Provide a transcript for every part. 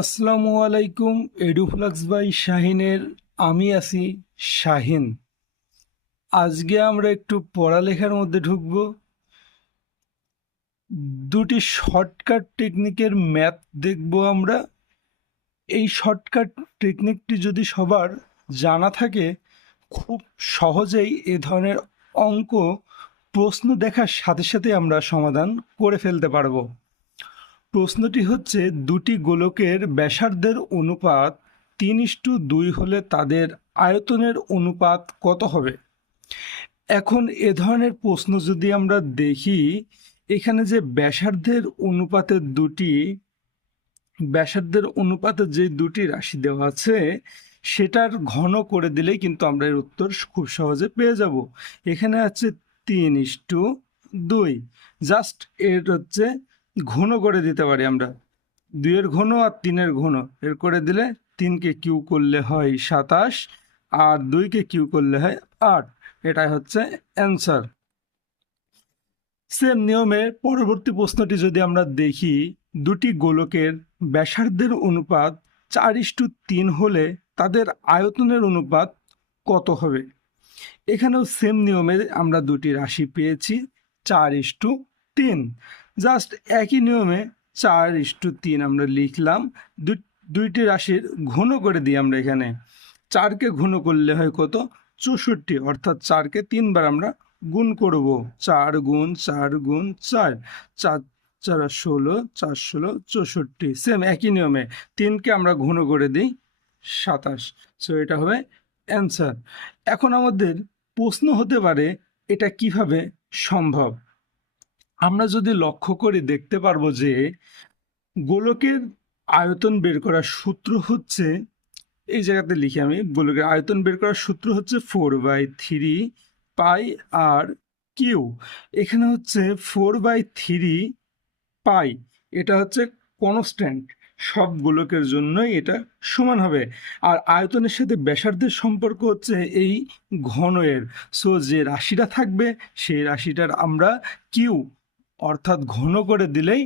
আসসালামু আলাইকুম, এডুফ্লাক্স বাই শাহিনের। আমি আছি শাহিন। আজকে আমরা একটু পড়ালেখার মধ্যে ঢুকব। দুটি শর্টকাট টেকনিকের ম্যাথ দেখব আমরা। এই শর্টকাট টেকনিকটি যদি সবার জানা থাকে, খুব সহজেই এ ধরনের অঙ্ক প্রশ্ন দেখার সাথে সাথে আমরা সমাধান করে ফেলতে পারব। প্রশ্নটি হচ্ছে, দুটি গোলকের ব্যাসার্ধের অনুপাত তিন ইস্টু দুই হলে তাদের আয়তনের অনুপাত কত হবে? এখন এ ধরনের প্রশ্ন যদি আমরা দেখি, এখানে যে ব্যাসার্ধের অনুপাতের দুটি, ব্যাসার্ধের অনুপাতে যে দুটি রাশি দেওয়া আছে, সেটার ঘন করে দিলেই কিন্তু আমরা এর উত্তর খুব সহজে পেয়ে যাব। এখানে আছে তিন ইস্টু দুই। জাস্ট এর হচ্ছে ঘন করে দিতে পারি আমরা। দুইয়ের ঘন আর তিনের ঘন। এর করে দিলে তিনকে কিউ করলে হয় সাতাশ, আর দুইকে কিউ করলে হয় আট। এটাই হচ্ছে অ্যান্সার। সেম নিয়মে পরবর্তী প্রশ্নটি যদি আমরা দেখি, দুটি গোলকের ব্যাসার্ধের অনুপাত চার ইস্টু তিন হলে তাদের আয়তনের অনুপাত কত হবে? এখানেও সেম নিয়মে আমরা দুটি রাশি পেয়েছি, চার ইস্টু তিন। জাস্ট একই নিয়মে চার ইস্টু তিন আমরা লিখলাম। দুইটি রাশির ঘন করে দিই আমরা এখানে। চারকে ঘন করলে হয় কত? চৌষট্টি, অর্থাৎ চারকে তিনবার আমরা গুণ করব। চার গুণ চার গুণ, চার। চার চার ষোলো চার, ষোলো, চৌষট্টি। সেম একই নিয়মে। তিনকে আমরা ঘন করে দিই সাতাশ। সো এটা হবে অ্যান্সার এখন আমাদের প্রশ্ন হতে পারে, এটা কীভাবে সম্ভব? আমরা যদি লক্ষ্য করে দেখতে পারব যে গোলকের আয়তন বের করার সূত্র হচ্ছে, এই জায়গাতে লিখি আমি, গোলকের আয়তন বের করার সূত্র হচ্ছে four by three pi r cube এখানে হচ্ছে ফোর বাই থ্রি পাই এটা হচ্ছে কনস্ট্যান্ট সব গোলকের জন্যই এটা সমান হবে। আর আয়তনের সাথে ব্যাসার্ধের সম্পর্ক হচ্ছে এই ঘনয়ের। সো যে রাশিটা থাকবে, সেই রাশিটার আমরা কিউ অর্থাৎ ঘন করে দিলেই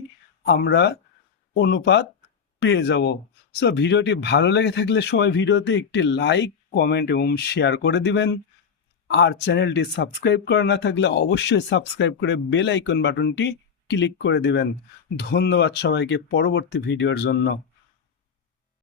আমরা অনুপাত পেয়ে যাব। সো ভিডিওটি ভালো লেগে থাকলে সবাই ভিডিওতে একটি লাইক কমেন্ট এবং শেয়ার করে দিবেন। আর চ্যানেলটি সাবস্ক্রাইব করা না থাকলে অবশ্যই সাবস্ক্রাইব করে বেল আইকন বাটনটি ক্লিক করে দিবেন। ধন্যবাদ সবাইকে পরবর্তী ভিডিওর জন্য।